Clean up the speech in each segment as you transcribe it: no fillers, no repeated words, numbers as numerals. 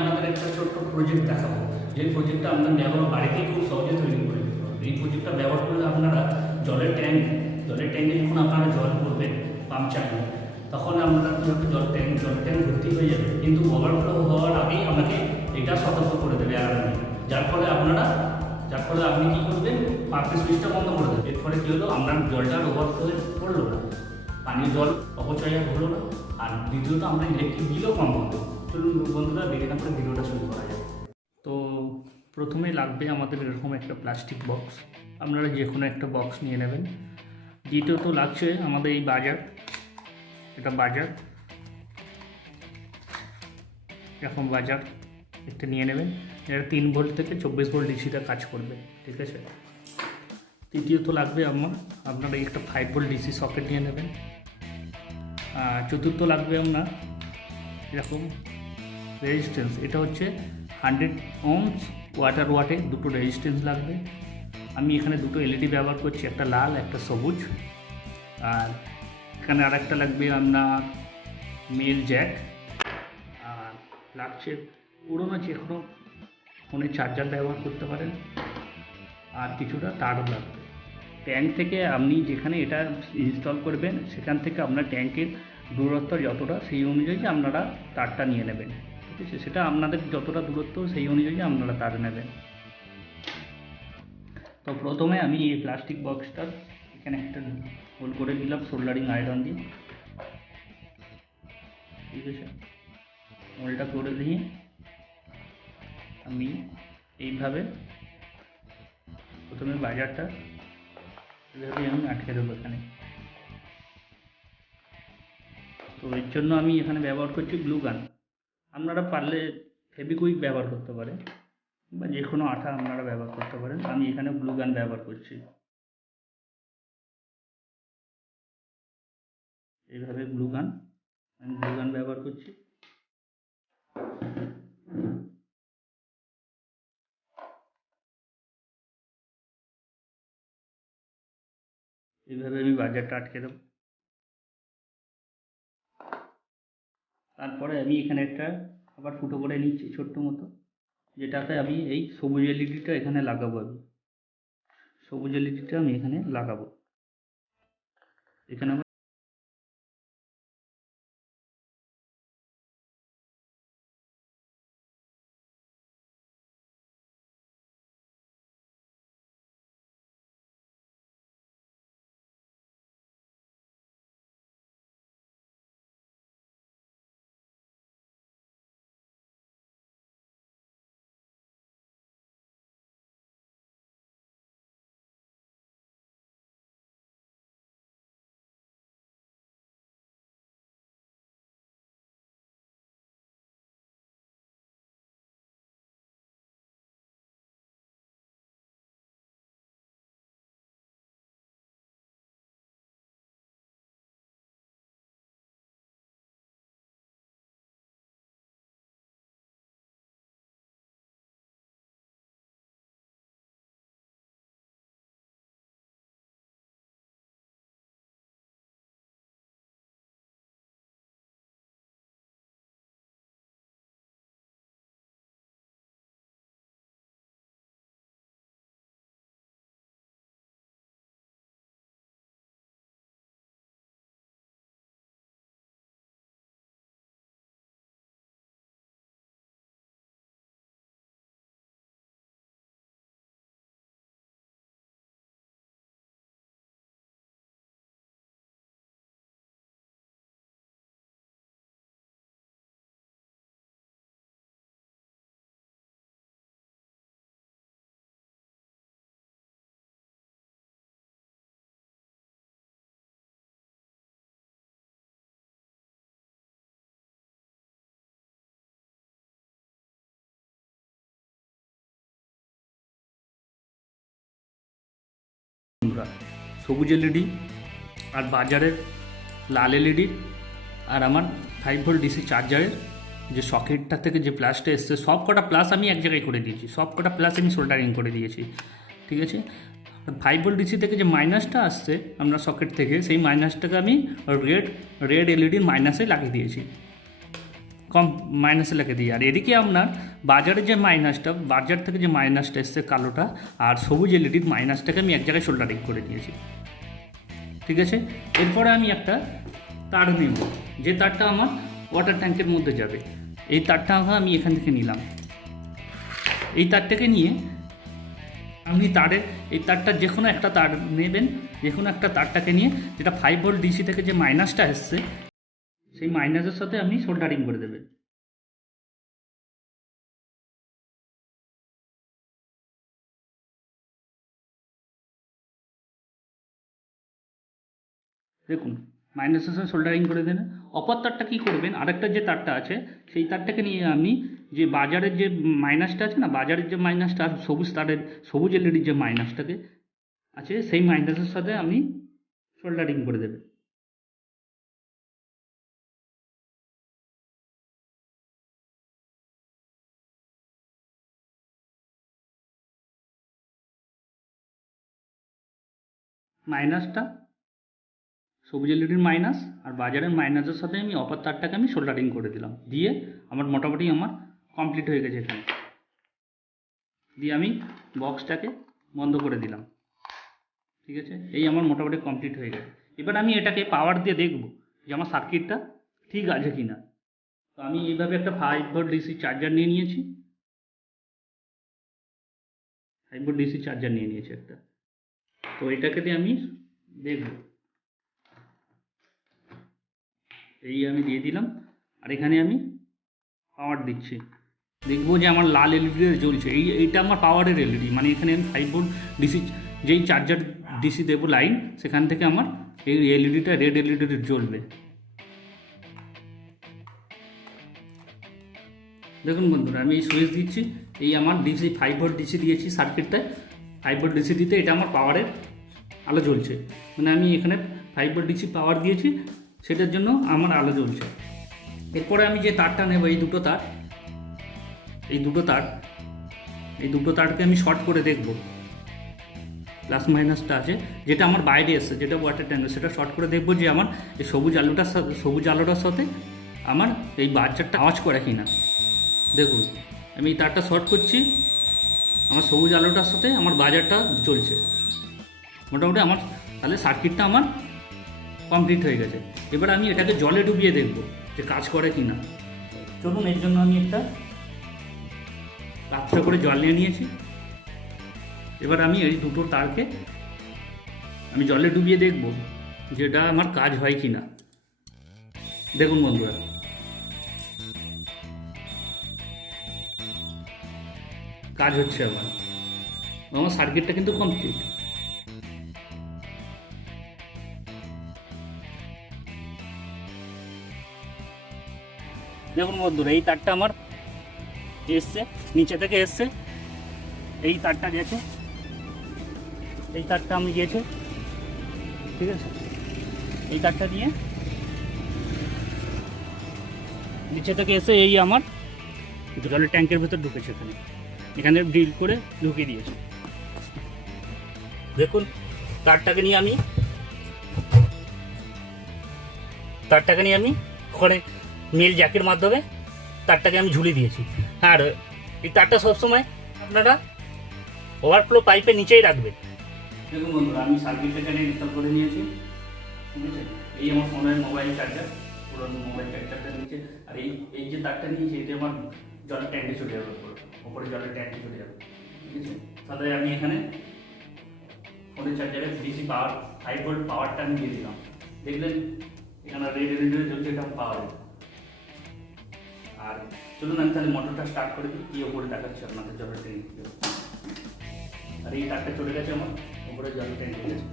আপনাদের একটা ছোট্ট প্রজেক্ট দেখাবো, যে প্রজেক্টটা আপনার বাড়িতেই খুব সহজে তৈরি করে দিতে পারবেন। এই প্রজেক্টটা ব্যবহার করলে আপনারা জলের ট্যাঙ্কে যখন আপনারা জল করবেন পাম্প চালিয়ে, তখন আপনারা জলের ট্যাঙ্ক ভর্তি হয়ে যাবে, কিন্তু ওভারফ্লো হওয়ার আগেই আপনাকে এটা সতর্ক করে দেবে আগে, যার ফলে আপনি কী করবেন, পাম্পের সুইচটা বন্ধ করে দেবেন। এর ফলে কী হলো, আপনার জলটা ওভারফ্লো করলো না, পানীয় জল অপচয় হলো না, আর দ্বিতীয়ত আমরা ইলেকট্রিক বিলও কম হলো। চলুন বন্ধুরা, দেরি না করে ভিডিওটা শুরু করা যায়। তো প্রথমে লাগবে আমাদের এরকম একটা প্লাস্টিক বক্স, আপনারা যে কোনো একটা বক্স নিয়ে নেবেন। দ্বিতীয়ত লাগছে আমাদের এই বাজার, এটা বাজার, এরকম বাজার একটা নিয়ে নেবেন। এটা 3 ভোল্ট থেকে 24 ভোল্ট ডিসিতে কাজ করবে, ঠিক আছে। তৃতীয়ত লাগবে আপনারা একটা 5 ভোল্ট ডিসি সকেট নিয়ে নেবেন। চতুর্থ লাগবে আপনার এরকম রেজিস্ট্যান্স, এটা হচ্ছে 100 ohms ওয়াটে দুটো রেজিস্ট্যান্স লাগবে। আমি এখানে দুটো এলইডি ব্যবহার করছি, একটা লাল একটা সবুজ। আর এখানে আর একটা লাগবে আপনার মেল জ্যাক, আর লাগছে পুরোনো যে কোনো ফোনের চার্জার ব্যবহার করতে পারেন, আর কিছুটা তারও লাগবে। ট্যাঙ্ক থেকে আপনি যেখানে এটা ইনস্টল করবেন সেখান থেকে আপনার ট্যাঙ্কের দূরত্ব যতটা, সেই অনুযায়ী আপনারা তারটা নিয়ে নেবেন, ঠিক আছে। সেটা আপনাদের যতটা দূরত্ব সেই অনুযায়ী আপনারা তার নেবেন। তো প্রথমে আমি এই প্লাস্টিক বক্সটা এখানে একটা হোল করে দিলাম সোল্ডারিং আয়রন দিয়ে, ঠিক আছে। হোলটা করে দিয়ে আমি এইভাবে প্রথমে বাজারটা এইভাবে আমি আটকে দেবো এখানে। তো এর জন্য আমি এখানে ব্যবহার করছি গ্লু গান। আপনারা পারলে ফেবিকুইক ব্যবহার করতে পারেন, বা যে কোনো আঠা আপনারা ব্যবহার করতে পারেন। আমি এখানে গ্লু গান ব্যবহার করছি, এইভাবে আমি গ্লু গান ব্যবহার করছি। এইভাবে আমি বাজারটা আটকে দেবো। তারপরে আমি এখানে একটা আবার ফুটো করে নিচ্ছি ছোট্ট মতো, যেটাতে আমি এই সবুজ এলইডিটা এখানে লাগাবো। সবুজ এলইডিটা আমি এখানে লাগাবো। এখানে সবুজ এলইডি আর বাজারের লাল এলইডি আর আমার 5 ভোল্ট ডিসি চার্জারের যে সকেটটা থেকে যে প্লাসটা এসছে, সব কটা প্লাস আমি এক জায়গায় করে দিয়েছি, সব কটা প্লাস আমি সোল্ডারিং করে দিয়েছি, ঠিক আছে। 5 ভোল্ট ডিসি থেকে যে মাইনাসটা আসছে আমরা সকেট থেকে, সেই মাইনাসটাকে আমি রেড এলইডির মাইনাসে লাগিয়ে দিয়েছি। কম মাইনাসে লিখে দিই। আর এদিকে আপনার বাজারের যে মাইনাসটা, বাজার থেকে যে মাইনাসটা এসছে কালোটা, আর সবুজ এলইডির মাইনাসটাকে আমি এক জায়গায় সোল্ডারিং করে দিয়েছি। ঠিক আছে, এরপরে আমি একটা তার নেব, যে তারটা আমার ওয়াটার ট্যাঙ্কের মধ্যে যাবে। এই তারটা আমি এখান থেকে নিলাম। এই তারটাকে নিয়ে আপনি এই তারটার যে কোনো একটা তার নেবেন, যে কোনো একটা তারটাকে নিয়ে, যেটা 5 ভোল্ট ডিসি থেকে যে মাইনাসটা এসছে সেই মাইনাসের সাথে আপনি সোল্ডারিং করে দেবেন। দেখুন মাইনাসের সাথে সোল্ডারিং করে দেবেন। অপর তারটা কী করবেন, আরেকটা যে তারটা আছে সেই তারটাকে নিয়ে আপনি যে বাজারের যে মাইনাসটা আছে না, বাজারের যে মাইনাসটা আর সবুজ এলইডির যে মাইনাসটাকে আছে সেই মাইনাসের সাথে আপনি সোল্ডারিং করে দেবেন। মাইনাসটা সবুজ এলইডির মাইনাস আর বাজারের মাইনাসের সাথে আমি অপর তারটাকে আমি সোল্ডারিং করে দিলাম, দিয়ে আমার মোটামুটি আমার কমপ্লিট হয়ে গেছে এখানে। দিয়ে আমি বক্সটাকে বন্ধ করে দিলাম। ঠিক আছে, এই আমার মোটামুটি কমপ্লিট হয়ে গেছে। এবার আমি এটাকে পাওয়ার দিয়ে দেখব যে আমার সার্কিটটা ঠিক আছে কি না। তো আমি এইভাবে একটা 5 ভোল্ট ডিসি চার্জার নিয়ে নিয়েছি, 5 ভোল্ট ডিসি চার্জার নিয়ে নিয়েছি একটা। তো এটাকে দিয়ে আমি দেখব, এই আমি দিয়ে দিলাম। আর এখানে আমি পাওয়ার দিচ্ছি, দেখবো যে আমার লাল এলইডি জ্বলছে। এইটা আমার পাওয়ারের এলইডি, মানে এখানে আমি 5 ভোল্ট ডিসি যেই চার্জার ডিসি দেবো লাইন, সেখান থেকে আমার এই এলইডিটা রেড এলইডি জ্বলবে। দেখুন বন্ধুরা, আমি এই সুইচ দিচ্ছি, এই আমার ডিসি 5 ভোল্ট ডিসি দিয়েছি সার্কিটটায়। 5 ভোল্ট ডিসি দিতে এটা আমার পাওয়ারের আলো জ্বলছে, মানে আমি এখানে 5 ভোল্ট ডিসি পাওয়ার দিয়েছি, সেটার জন্য আমার আলো জ্বলছে। এরপরে আমি যে তারটা নেব, এই দুটো তারকে আমি শর্ট করে দেখব। প্লাস মাইনাসটা আছে যেটা আমার বাইরে এসছে, যেটা ওয়াটার ট্যাঙ্ক, সেটা শর্ট করে দেখবো যে আমার এই সবুজ আলোটার সাথে আমার এই বাজারটা আওয়াজ করে কি না। দেখুন আমি এই তারটা শর্ট করছি, আমার সবুজ আলোটার সাথে আমার বাজারটা জ্বলছে। মোটামুটি আমার তাহলে সার্কিটটা আমার কমপ্লিট হয়ে গেছে। এবার আমি এটাকে জলে ডুবিয়ে দেখব যে কাজ করে কি না। চলুন, এর জন্য আমি একটা পাত্র করে জল নিয়ে নিয়েছি। এবার আমি এই দুটো তারকে আমি জলে ডুবিয়ে দেখব যেটা আমার কাজ হয় কি না। দেখুন বন্ধুরা, কাজ হচ্ছে। আমার সার্কিটটা কিন্তু কমপ্লিট। দেখুন বন্ধুরা, এই তারটা আমার এসছে, নিচে থেকে এসছে, এই তারটা গেছে, এই তারটা আমি গিয়েছে। ঠিক আছে, এই তারটা দিয়ে নিচে থেকে এসে এই আমার জলের ট্যাঙ্কের ভেতর ঢুকেছে, এখানে ড্রিল করে ঢুকিয়ে দিয়েছে। দেখুন তারটাকে নিয়ে আমি ওখানে মেল জ্যাকের মাধ্যমে তারটাকে আমি ঝুলিয়ে দিয়েছি। আর এই তারটা সবসময় আপনারা ওভারফ্লো পাইপের নিচেই রাখবেন। দেখুন বন্ধুরা, আমি সার্কিটটা এখানে ইনস্টল করে নিয়েছি। ঠিক আছে, এই আমার ফোনের মোবাইল চার্জার, পুরনো মোবাইল চার্জারটা নিচে। আর এই যে তারটা নিয়েছি, এটা আমার জলের ট্যাঙ্কে চলে যাবে, ওপরে জলের ট্যাঙ্কে চলে যাবে। ঠিক আছে, তাহলে আমি এখানে ফোনের চার্জারে ডিসি পাওয়ার 5 ভোল্ট পাওয়ারটা আমি দিয়ে দিলাম। দেখলেন এখানে রেড এলইডি জ্বলছে, এটা পাওয়ার। আর চলুন আমি তাহলে মোটরটা স্টার্ট করে দিই, কি ওপরে দেখাচ্ছি আপনাদের জলের ট্যাঙ্ক। আর এই তারটা চলে গেছে আমার ওপরে জলের ট্যাঙ্ক হয়ে গেছে।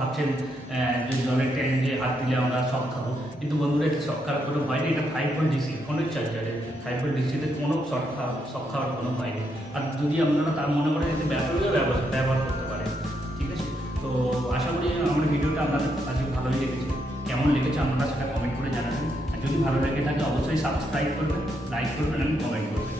ভাবছেন যে জলের ট্যাঙ্কে হাত দিলে আমরা সব খাবো, কিন্তু বন্ধুরা এটা শক খাওয়ার কোনো ভয় নেই, এটা 5 ভোল্ট ডিসি ফোনের চার্জারে, 5 ভোল্ট ডিসিতে কোনো শক খাওয়ার কোনো ভয় নেই। আর যদি আপনারা তার মনে করেন এতে ব্যাটারিও ব্যবহার করতে পারেন, ঠিক আছে। তো আশা করি আমার ভিডিওটা আপনাদের কাছে ভালোই লেগেছে। কেমন লেগেছে আপনারা সেটা কমেন্ট করে জানাবেন। আর যদি ভালো লেগে থাকে অবশ্যই সাবস্ক্রাইব করবেন, লাইক করবেন এবং কমেন্ট করবেন।